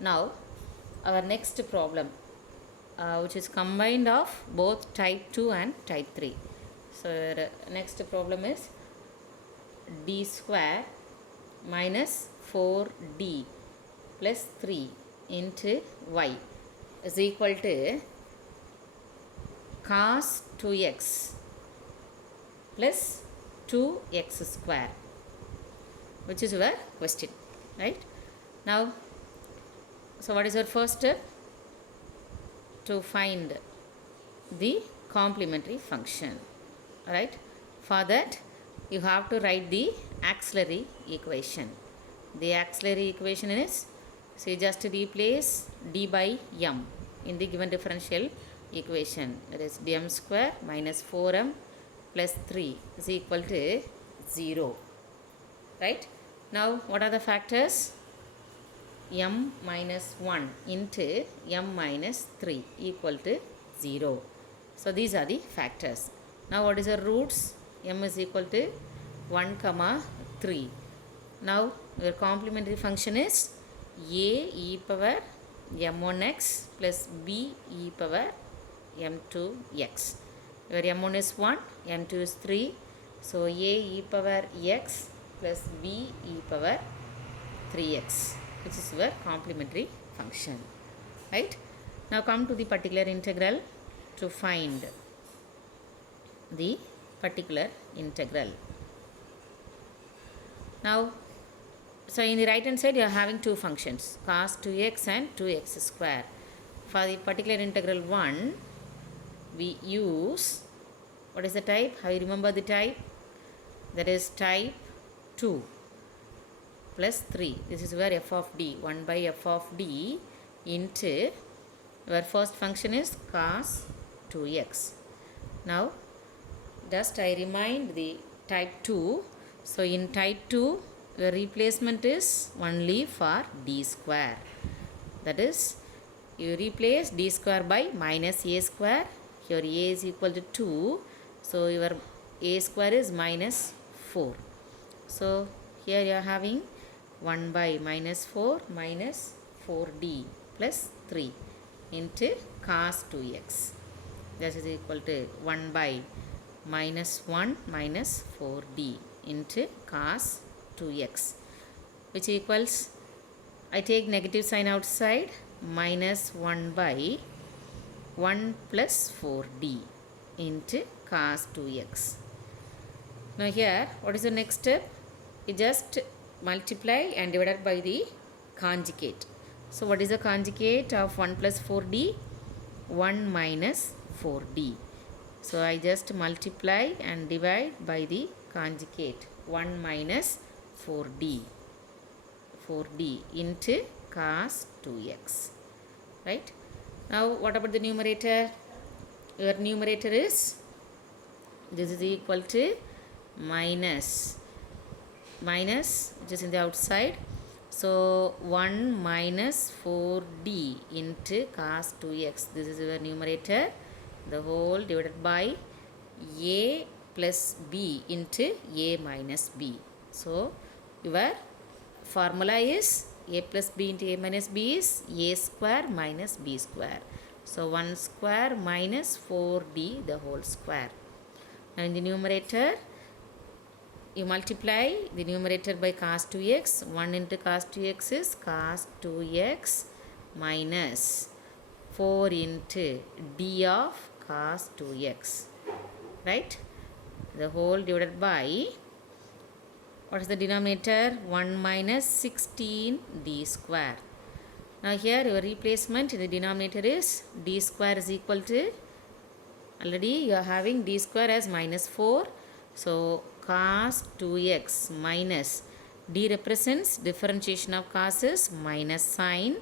Now our next problem, which is combined of both type 2 and type 3. So next problem is d square minus 4d plus 3 into y is equal to cos 2x plus 2x square, which is your question, right? Now, so what is your first step? To find the complementary function, right? For that, you have to write the axillary equation. The axillary equation is, so you just replace d by m in the given differential equation. That is dm square minus 4m plus 3 is equal to 0, right? Now, what are the factors? m minus 1 into m minus 3 equal to 0. So, these are the factors. Now, what is the roots? m is equal to 1 comma 3. Now, your complementary function is a e power m1x plus b e power m2x. Your m1 is 1, m2 is 3. So, a e power x plus b e power 3x, which is your complementary function, right? Now come to the particular integral to find the particular integral. Now, so in the right hand side you are having two functions, cos 2x and 2x square. For the particular integral 1, we use, what is the type? How you remember the type? That is type 2 plus 3. This is where f of d, 1 by f of d into, our first function is cos 2x. Now, just I remind the type 2. So, in type 2, the replacement is only for d square. That is, you replace d square by minus a square. Here a is equal to 2. So, your a square is minus 4. So, here you are having 1 by minus 4 minus 4d plus 3 into cos 2x. That is equal to 1 by minus 1 minus 4d into cos 2x, which equals, I take negative sign outside, minus 1 by 1 plus 4d into cos 2x. Now here, what is the next step? You just multiply and divided by the conjugate. So, what is the conjugate of 1 plus 4d? 1 minus 4d. So, I just multiply and divide by the conjugate, 1 minus 4d. 4d into cos 2x, right? Now, what about the numerator? Your numerator is, this is equal to minus which is in the outside. So, 1 minus 4d into cos 2x. This is your numerator. The whole divided by a plus b into a minus b. So, your formula is a plus b into a minus b is a square minus b square. So, 1 square minus 4d the whole square. Now, in the numerator, you multiply the numerator by cos 2x. 1 into cos 2x is cos 2x minus 4 into d of cos 2x, right? The whole divided by, what is the denominator? 1 minus 16d square. Now here your replacement in the denominator is d square is equal to, already you are having d square as minus 4. So, cos 2x minus, d represents differentiation of cos is minus sign.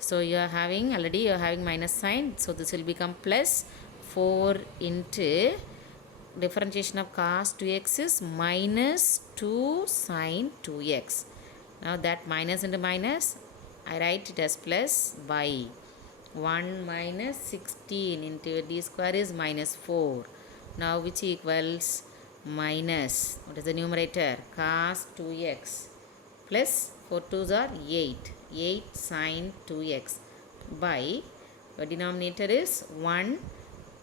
So, you are having, already you are having minus sign. So, this will become plus 4 into differentiation of cos 2x is minus 2 sin 2x. Now, that minus into minus, I write it as plus by 1 minus 16 into d square is minus 4. Now, which equals minus, what is the numerator? Cos 2x plus 4 2s are 8 8 sine 2x by your denominator is 1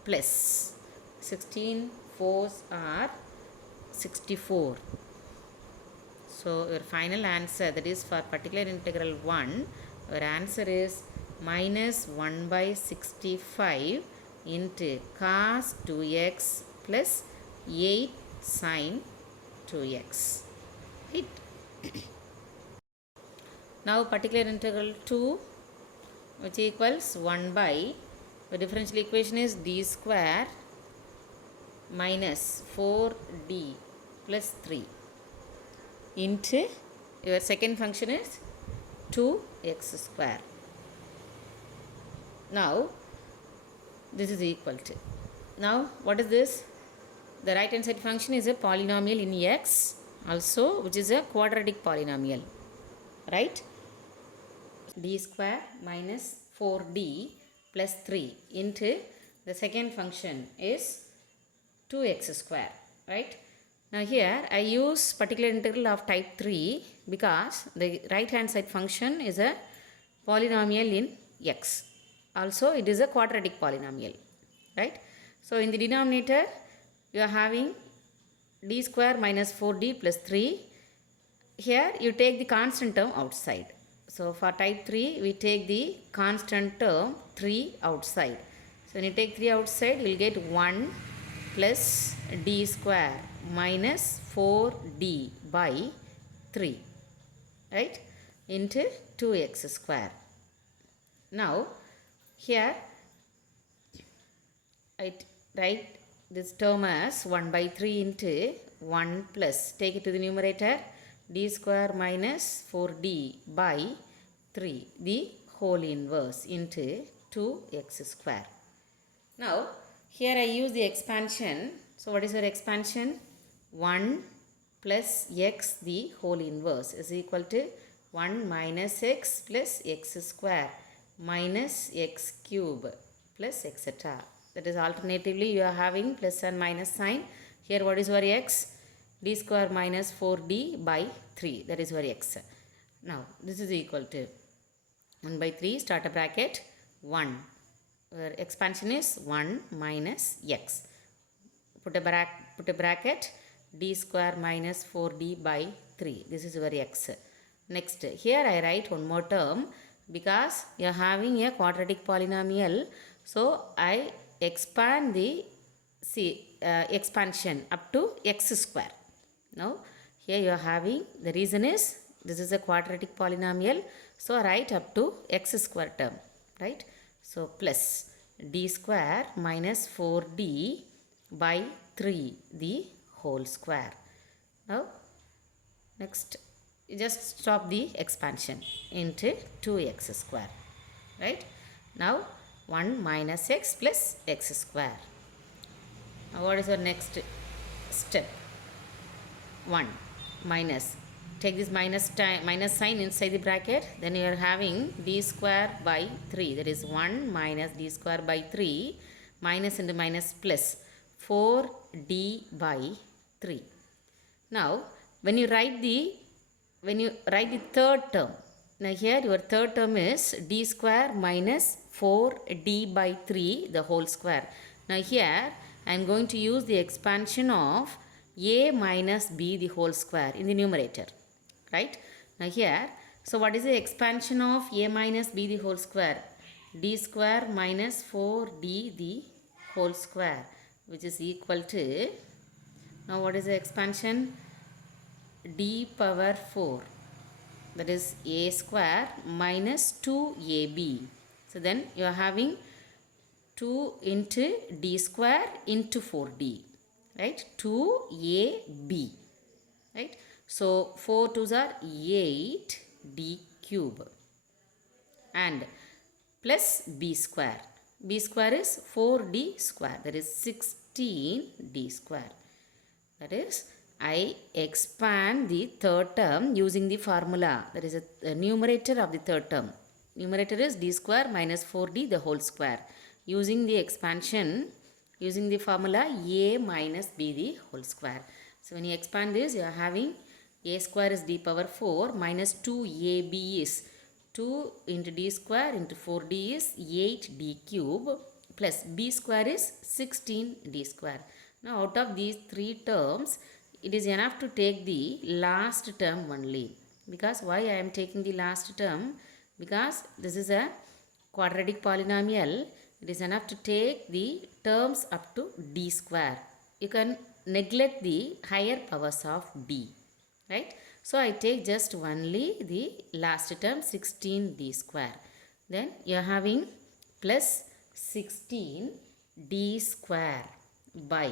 plus 16 fours are 64. So your final answer, that is for particular integral 1, your answer is minus 1 by 65 into cos 2x plus 8 sine 2x. Right? Now particular integral 2, which equals 1 by, the differential equation is d square minus 4d plus 3 into your second function is 2x square. Now this is equal to, now what is this? The right hand side function is a polynomial in x also, which is a quadratic polynomial, right? D square minus 4d plus 3 into the second function is 2x square, right? Now here I use particular integral of type 3 because the right hand side function is a polynomial in x. Also it is a quadratic polynomial, right? So in the denominator you are having d square minus 4d plus 3. Here you take the constant term outside. So for type 3 we take the constant term 3 outside. So when you take 3 outside you will get 1 plus d square minus 4d by 3, right, into 2x square. Now here I write this term as 1 by 3 into 1 plus, take it to the numerator, d square minus 4d by 3, the whole inverse, into 2x square. Now here I use the expansion. So what is your expansion? 1 plus x the whole inverse is equal to 1 minus x plus x square minus x cube plus etc. That is alternatively you are having plus and minus sign. Here what is your x? D square minus 4d by 3, that is your x. Now this is equal to 1 by 3, start a bracket, 1. Expansion is 1 minus x. Put a bracket, d square minus 4d by 3. This is your x. Next, here I write one more term because you are having a quadratic polynomial. So I expand the expansion up to x square. Now here you are having, the reason is this is a quadratic polynomial. So I write up to x square term, right? So plus d square minus 4d by 3 the whole square. Now next you just stop the expansion into 2x square, right? Now 1 minus x plus x square. Now what is your next step? 1 minus, take this minus sign inside the bracket, then you are having d square by 3, that is 1 minus d square by 3, minus into minus plus 4d by 3. Now when you write the third term, now here your third term is d square minus 4d by 3 the whole square. Now here I am going to use the expansion of a minus b the whole square in the numerator, right? Now here, so what is the expansion of a minus b the whole square? D square minus 4d the whole square, which is equal to, now what is the expansion? D power 4, that is a square minus 2ab. So then you are having 2 into d square into 4d, right? 2ab, right? So 4 2s are 8d cube and plus b square. B square is 4d square, that is 16d square. That is, I expand the third term using the formula, that is a numerator of the third term. Numerator is d square minus 4d the whole square. Using the expansion, using the formula a minus b the whole square. So when you expand this, you are having a square is d power 4 minus 2ab is 2 into d square into 4d is 8d cube plus b square is 16d square. Now out of these three terms, it is enough to take the last term only. Because why I am taking the last term? Because this is a quadratic polynomial. It is enough to take the terms up to d square. You can neglect the higher powers of d, right? So I take just only the last term 16d square. Then you are having plus 16d square by.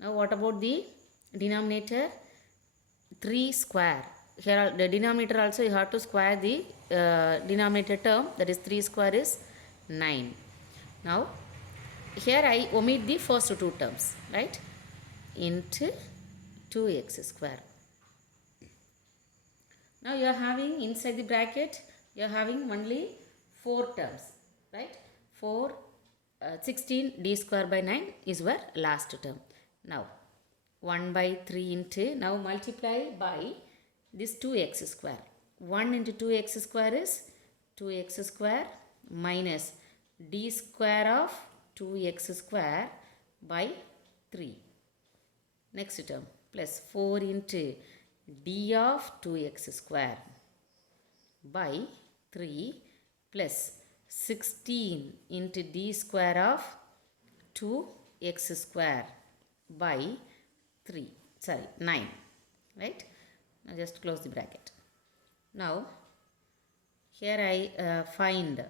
Now what about the denominator? 3 square. Here the denominator also you have to square the denominator term, that is 3 square is 9. Now here I omit the first two terms, right? Into 2x square. Now you are having inside the bracket, you are having only 4 terms, right? 16d square by 9 is your last term. Now 1 by 3 into, now multiply by this 2x square. 1 into 2x square is 2x square minus d square of 2x square by 3. Next term plus 4 into d of 2x square by 3 plus 16 into d square of 2x square by 3, sorry 9, right? Now just close the bracket. Now here I find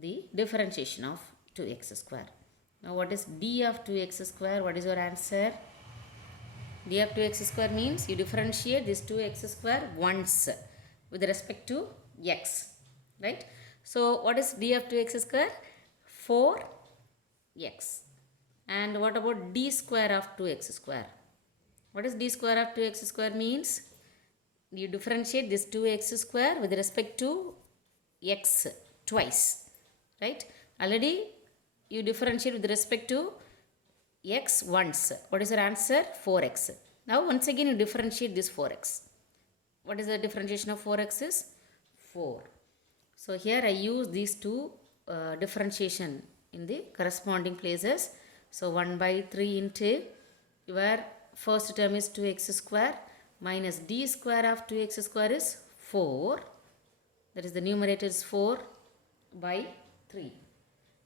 the differentiation of 2x square. Now what is d of 2x square? What is your answer? d of 2x square means you differentiate this 2x square once with respect to x, right? So what is d of 2x square? 4x. And what about d square of 2x square? What is d square of 2x square means? You differentiate this 2x square with respect to x twice, right? Already you differentiate with respect to x once. What is your answer? 4x. Now once again you differentiate this 4x. What is the differentiation of 4x is? 4. So here I use these two differentiation in the corresponding places. So 1 by 3 into your first term is 2x square minus d square of 2x square is 4. That is the numerator is 4 by 3.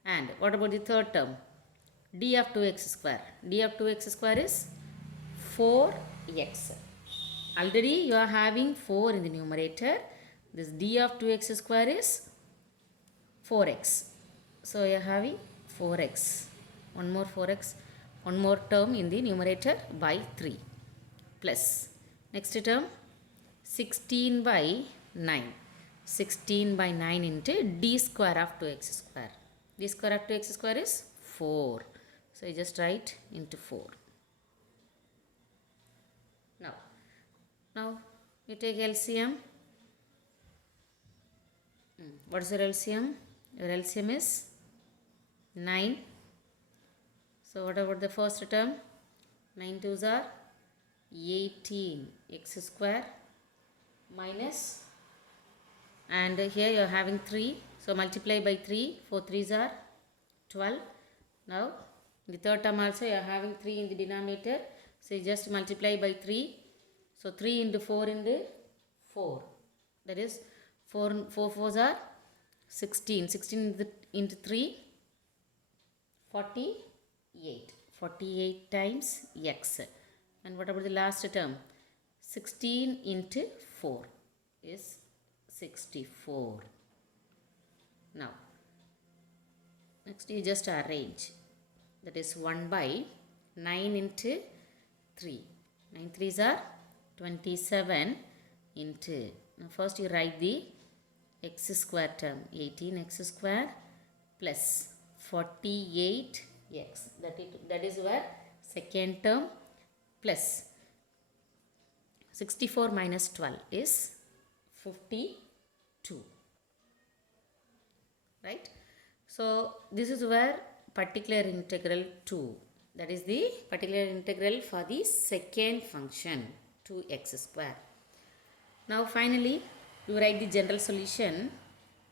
And what about the third term? d of 2x square. d of 2x square is 4x. Already you are having 4 in the numerator. This d of 2x square is 4x. So you are having 4x. One more 4x. One more term in the numerator by 3. Plus next term 16 by 9. 16 by 9 into d square of 2x square. d square of 2x square is 4. So you just write into 4. Now you take LCM. What is your LCM? Your LCM is 9. So what about the first term? 9 twos are 18 x square minus, and here you are having 3. So multiply by 3. 4 3s are 12. Now the third term also you are having 3 in the denominator. So you just multiply by 3. So 3 into 4 into 4. That is 4 4s are 16. 16 into 3. 48. 48 times x. And what about the last term? 16 into 4 is 64. Now next you just arrange. That is 1 by 9 into 3. 9 3s are 27 into. Now first you write the x square term. 18x square plus 48x. That is your second term, plus 64 minus 12 is 52. Right? So this is where particular integral 2. That is the particular integral for the second function 2x square. Now finally you write the general solution.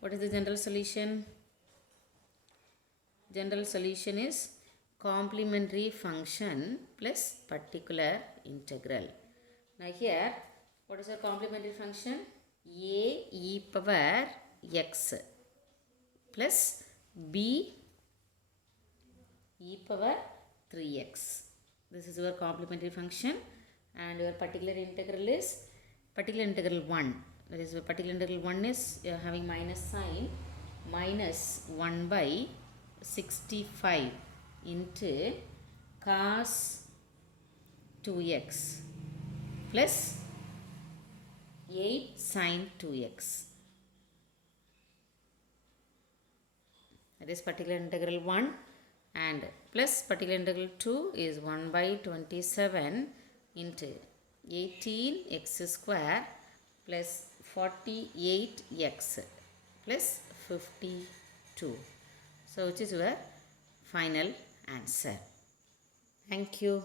What is the general solution? General solution is complementary function plus particular integral. Now here, what is our complementary function? A e power x plus b e power 3x. This is your complementary function, and your particular integral is particular integral 1. That is, particular integral 1 is you are having minus sign, minus 1 by 65 into cos 2x plus 8 sin 2x. That is particular integral 1, and plus particular integral 2 is 1 by 27 into 18x square plus 48x plus 52. So which is your final answer. Thank you.